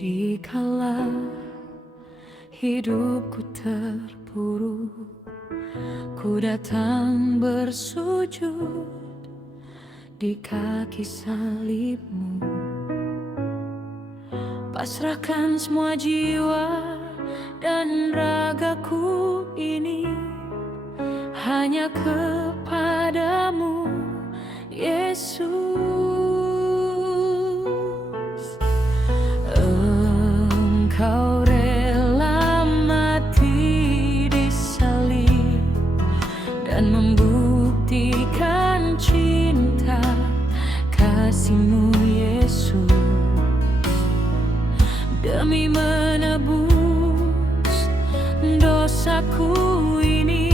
Dikala hidupku terpuruk, ku datang bersujud di kaki salibmu. Pasrahkan semua jiwa dan ragaku ini hanya kepadamu, Yesus. Engkau rela mati di salib dan membuktikan cinta kasih-Mu, Yesus, demi menebus dosaku ini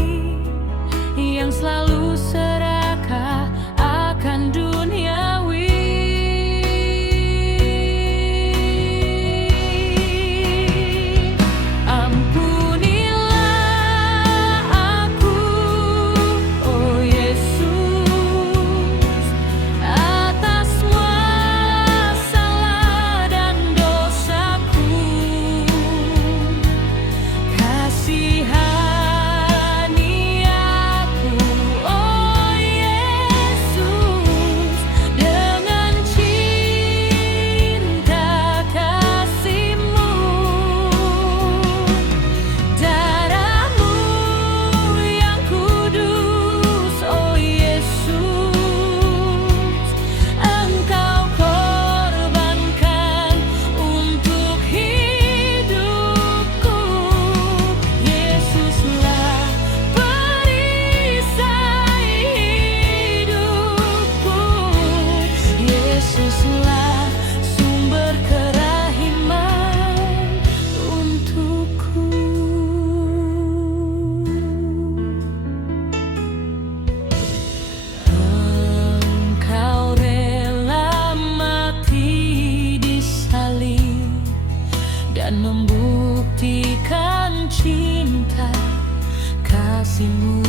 yang selalu serakah akan duniawi. Ampunilah aku, oh Yesus, atas semua salah dan dosaku. Kasihani aku, oh Yesus, dengan cinta kasih-Mu. Darah-Mu yang kudus, oh Yesus, Engkau korbankan untuk hidupku. Yesuslah perisai hidupku, Yesuslah sumber kerahiman untukku. Engkau rela mati di salib dan membuktikan cinta kasih-Mu,